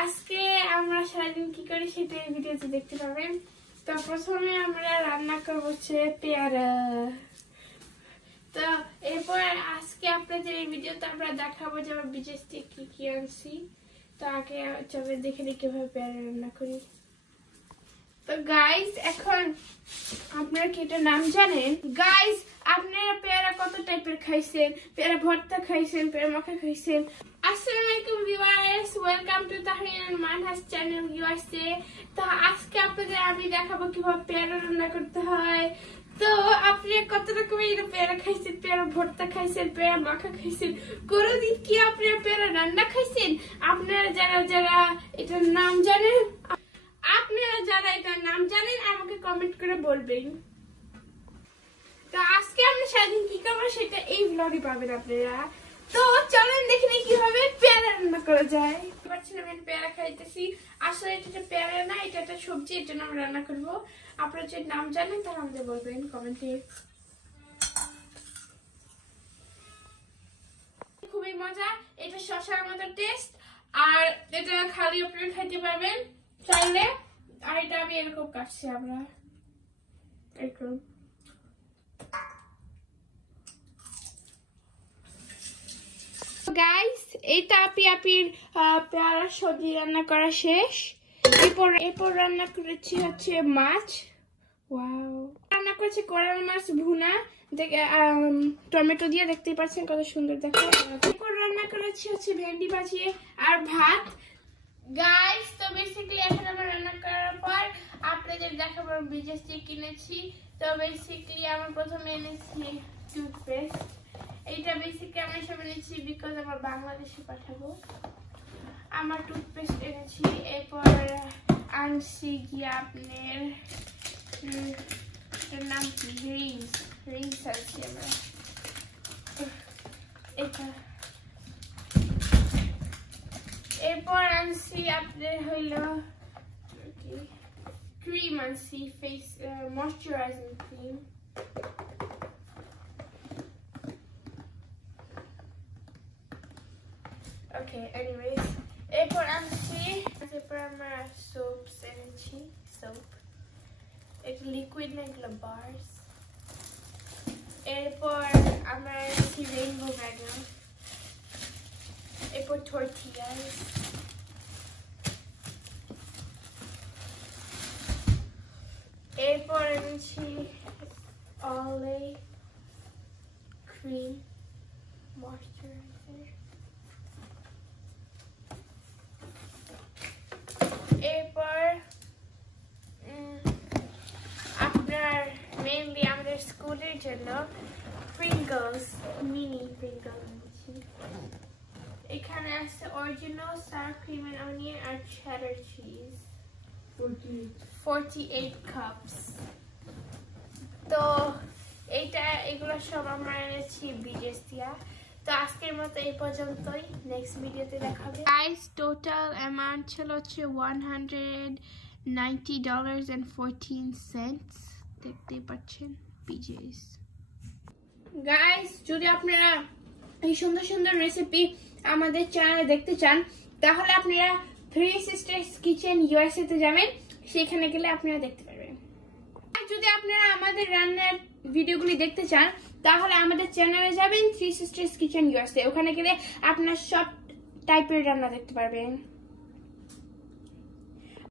আজকে আমরা সারাদিন কি করি সেটা এই ভিডিওতে দেখতে পাবেন। তো প্রথমে আমরা রান্না করবো হচ্ছে পেয়ারা। তো এরপর আজকে আপনাদের এই ভিডিওতে আমরা দেখাবো যে আমরা বিদেশ থেকে কি আনছি। তো আগে চলে দেখে নিই কিভাবে পেয়ারা রান্না করি। তো গাইস, এখন আপনারা কি এটা নাম জানেন? গাইস, আপনারা পেয়ারা কত টাইপের খাইছেন? পেয়ারা ভর্তা খাইছেন, পেয়ারা মাখা খাইছেন? আসসালামু আলাইকুম viewers, welcome to Tahrin and মানহাস চ্যানেল ইউএসএ। তো আজকে আপনাদের আমি দেখাবো কিভাবে পেয়ারা রান্না করতে হয়। তো আপনারা কত রকমের পেয়ারা খাইছেন? পেয়ারা ভর্তা খাইছেন, পেয়ারা মাখা খাইছেন, কোনদিন কি আপনারা পেয়ারা রান্না খাইছেন? আপনারা যারা এটার নাম জানেন, আপনারা যারা এটার নাম জানেন আমাকে কমেন্ট করে বলবেন। তো আজকে আমরা সারাদিন কি করবো সেটা এই ব্লগে পাবেন আপনারা। তো চলেন দেখে নিই কিভাবে পেয়ারা রান্না করা যায়। আমি পেয়ারা খাইতেছি, আসলে এটা পেয়ারা না, এটা একটা সবজি, এর জন্য আমরা রান্না করবো। আপনারা যদি নাম জানেন তাহলে আমাদের বলবেন কমেন্টে। খুবই মজা, এটা শসার মতো টেস্ট, আর এটা খালি আপনারা খাইতে পারবেন চাইলে। আর এটা আমি এরকম কাটছি, আমরা এরকম। গাইস, এইটা আপির পেয়ারা সবজি রান্না করা শেষ। এরপর রান্না করেছি হচ্ছে মাছ। ওয়াও, রান্না করেছি কোরাল মাছ ভুনা, টমেটো দিয়ে, দেখতেই পাচ্ছেন কত সুন্দর দেখো। এরপর রান্না করেছি হচ্ছে ভেন্ডি ভাজি আর ভাত। গাইস, তো বেসিক্যালি এখন আমরা রান্না করার পর আপনাদের দেখাবো বিদেশ থেকে কিনেছি। তো বেসিক্যালি আমরা প্রথমে এনেছি টুথপেস্ট। এইটা বেসিক্যালি আমি সব এনেছি বিকজ আমার বাংলাদেশে পাঠাবো। আমার টুথপেস্ট এনেছি। এরপর আনছি গিয়ে আপনার এটার নাম কি, রিংস আনছি আমরা। এটা এরপর আনছি আপনার হইল ক্রিম, আনছি ফেস ময়শ্চারাইজিং ক্রিম। ওকে, এনিওয়েজ, এরপর আমরা সোপস এনেছি। সোপ, এটা লিকুইড না, এগুলো বার্স। এরপর আমরা এনেছি রেইনবো ম্যাগনেট। এরপর tortillas, এরপর এনেছি অলে ক্রিম ময়শ্চারাইজার। এরপর আপনার মেইনলি আমাদের স্কুলের জন্য প্রিঙ্গলস, মিনি প্রিঙ্গল এনেছি। এখানে আছে original sour cream and onion আর cheddar চিজ, 48 কাপস। তো এগুলো সব আমরা এনেছি বিদেশ দিয়া। তো আজকের মতো এই পর্যন্তই, নেক্সট ভিডিওতে দেখাবে। গাইস, টোটাল অ্যামাউন্ট ছিল হচ্ছে $190.14, দেখতেই পাচ্ছেন বিজেস। গাইস, যদি আপনারা এই সুন্দর সুন্দর রেসিপি আমাদের চ্যানেলে দেখতে চান তাহলে আপনারা 3 Sisters Kitchen USA তে যাবেন, সেখানে গেলে আপনারা দেখতে পারবেন। আর যদি আপনারা আমাদের রান্নার ভিডিওগুলি দেখতে চান তাহলে আমাদের চ্যানেলে যাবেন 3 Sisters Kitchen USA, ওখানে গেলে আপনারা সব টাইপের রান্না দেখতে পারবেন।